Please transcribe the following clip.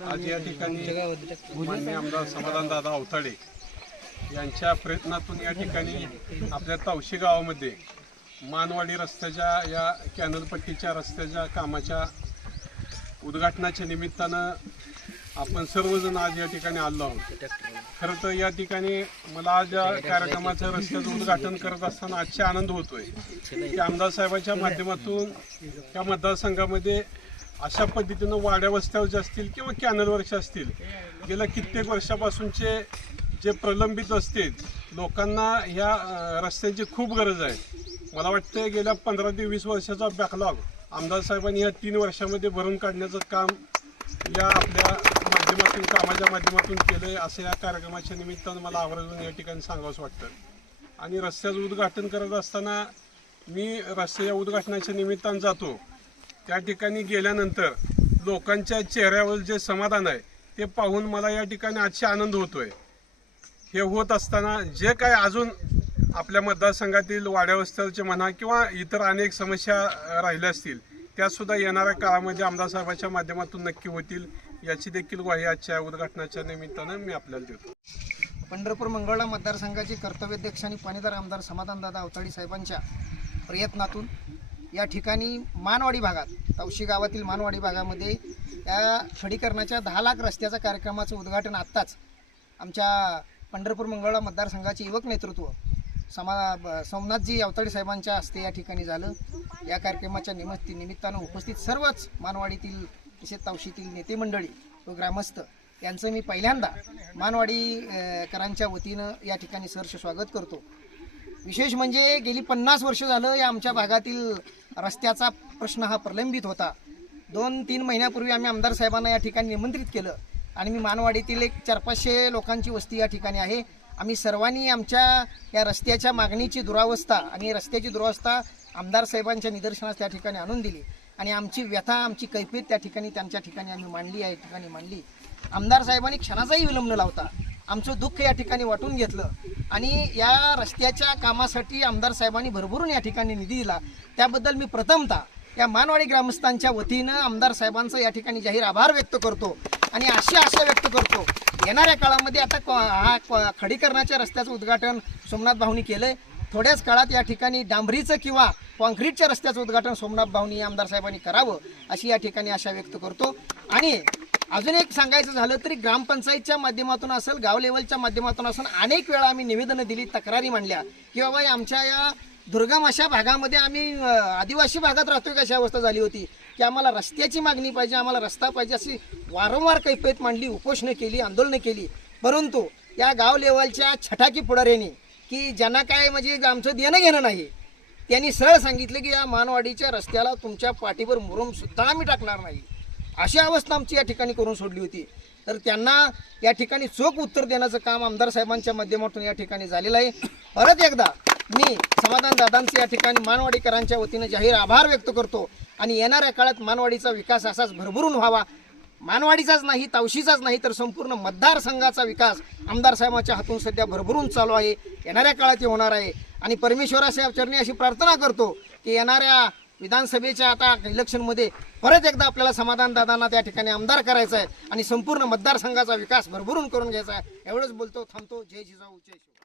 आज या ठिकाणी माननीय आमदार समाधानदादा अवताडे यांच्या प्रयत्नातून या ठिकाणी आपल्या तावशी गावामध्ये मानवाडी रस्त्याच्या या कॅनलपट्टीच्या रस्त्याच्या कामाच्या उद्घाटनाच्या निमित्तानं आपण सर्वजण आज या ठिकाणी आलो आहोत. खरं तर या ठिकाणी मला आज या कार्यक्रमाचं रस्त्याचं उद्घाटन करत असताना आजचे आनंद होतोय. की आमदार साहेबांच्या माध्यमातून या मतदारसंघामध्ये अशा पद्धतीनं वाड्या वस्त्यावरचे असतील किंवा कॅनलवरचे असतील गेल्या कित्येक वर्षापासूनचे जे प्रलंबित असतील लोकांना ह्या रस्त्यांची खूप गरज आहे. मला वाटतं गेल्या पंधरा ते वीस वर्षाचा बॅकलॉग आमदार साहेबांनी या तीन वर्षामध्ये भरून काढण्याचं काम या आपल्या माध्यमातून कामाच्या माध्यमातून केलं आहे असं या कार्यक्रमाच्या निमित्तानं मला आवर्जून या ठिकाणी सांगावंच वाटतं आणि रस्त्याचं उद्घाटन करत असताना मी रस्त्याच्या उद्घाटनाच्या निमित्तानं जातो. त्या ठिकाणी गेल्यानंतर लोकांच्या चेहऱ्यावर जे समाधान आहे ते पाहून मला या ठिकाणी आजचे आनंद होतोय. हे होत असताना जे काय अजून आपल्या मतदारसंघातील वाड्या म्हणा किंवा इतर अनेक समस्या राहिल्या असतील त्यासुद्धा येणाऱ्या काळामध्ये आमदार साहेबांच्या माध्यमातून नक्की होतील. याची देखील ग्वाही आजच्या उद्घाटनाच्या निमित्तानं मी आपल्याला देतो. पंढरपूर मंगळा मतदारसंघाचे कर्तव्याध्यक्ष आणि पाणीदार आमदार समाधानदादा अवताडी साहेबांच्या प्रयत्नातून या ठिकाणी मानवाडी भागात तवशी गावातील मानवाडी भागामध्ये या खडीकरणाच्या दहा लाख रस्त्याच्या कार्यक्रमाचं उद्घाटन आत्ताच आमच्या पंढरपूर मंगळा मतदारसंघाचे युवक नेतृत्व समा ब- सोमनाथजी अवताडे साहेबांच्या हस्ते या ठिकाणी झालं. या कार्यक्रमाच्या निमित्त निमित्तानं उपस्थित सर्वच मानवाडीतील तसेच तावशीतील नेते मंडळी व ग्रामस्थ यांचं मी पहिल्यांदा मानवाडी करांच्या वतीनं या ठिकाणी सहर्ष स्वागत करतो. विशेष म्हणजे गेली पन्नास वर्ष झालं या आमच्या भागातील रस्त्याचा प्रश्न हा प्रलंबित होता. दोन तीन महिन्यापूर्वी आम्ही आमदार साहेबांना या ठिकाणी निमंत्रित केलं. आणि मी मानवाडीतील एक चार पाचशे लोकांची वस्ती या ठिकाणी आहे. आम्ही सर्वांनी आमच्या या रस्त्याच्या मागणीची दुरावस्था आणि रस्त्याची दुरावस्था आमदार साहेबांच्या निदर्शनास त्या ठिकाणी आणून दिली. आणि आमची व्यथा आमची कैफियत त्या ठिकाणी त्यांच्या ठिकाणी आम्ही मांडली या ठिकाणी मांडली. आमदार साहेबांनी क्षणाचाही विलंब न लावता आमचं दुःख या ठिकाणी वाटून घेतलं. आणि या रस्त्याच्या कामासाठी आमदार साहेबांनी भरभरून या ठिकाणी निधी दिला. त्याबद्दल मी प्रथमतः या मानवाडी ग्रामस्थांच्या वतीनं आमदार साहेबांचं या ठिकाणी जाहीर आभार व्यक्त करतो. आणि अशी आशा व्यक्त करतो येणाऱ्या काळामध्ये आता हा खडीकरणाच्या रस्त्याचं उद्घाटन सोमनाथ भाऊनी केलंय. थोड्याच काळात या ठिकाणी डांबरीचं किंवा कॉन्क्रीटच्या रस्त्याचं उद्घाटन सोमनाथ भाऊनी आमदार साहेबांनी करावं अशी या ठिकाणी आशा व्यक्त करतो. आणि अजून एक सांगायचं झालं तरी ग्रामपंचायतच्या माध्यमातून असेल गाव लेवलच्या माध्यमातून असेल अनेक वेळा आम्ही निवेदनं दिली तक्रारी मांडल्या की बाबा आमच्या या दुर्गम अशा भागामध्ये आम्ही आदिवासी भागात राहतोय कशी अवस्था झाली होती? की आम्हाला रस्त्याची मागणी पाहिजे आम्हाला रस्ता पाहिजे अशी वारंवार कैफियत मांडली उपोषणं केली आंदोलनं केली. परंतु या गाव लेवलच्या छटाकी पुढाऱ्यांनी की ज्यांना काय म्हणजे आमचं देणं घेणं नाही त्यांनी सरळ सांगितलं की या मानवाडीच्या रस्त्याला तुमच्या पाठीवर मुरुम सुद्धा आम्ही टाकणार नाही. अशी अवस्था आमची या ठिकाणी करून सोडली होती. तर त्यांना या ठिकाणी चोख उत्तर देण्याचं काम आमदार साहेबांच्या माध्यमातून या ठिकाणी झालेलं आहे. परत एकदा मी समाधान दादांचे या ठिकाणी मानवाडीकरांच्या वतीनं जाहीर आभार व्यक्त करतो आणि येणाऱ्या काळात मानवाडीचा विकास असाच भरभरून व्हावा. मानवाडीचाच नाही तावशीचाच नाही तर संपूर्ण मतदारसंघाचा विकास आमदार साहेबांच्या हातून सध्या भरभरून चालू आहे. येणाऱ्या काळात हे होणार आहे. आणि परमेश्वराच्या चरणी अशी प्रार्थना करतो की येणाऱ्या विधानसभेच्या आता इलेक्शनमध्ये परत एकदा आपल्याला समाधान दादांना त्या ठिकाणी आमदार करायचं आहे आणि संपूर्ण मतदारसंघाचा विकास भरभरून करून घ्यायचा आहे. एवढंच बोलतो थांबतो. जय जिजाऊ जय श्री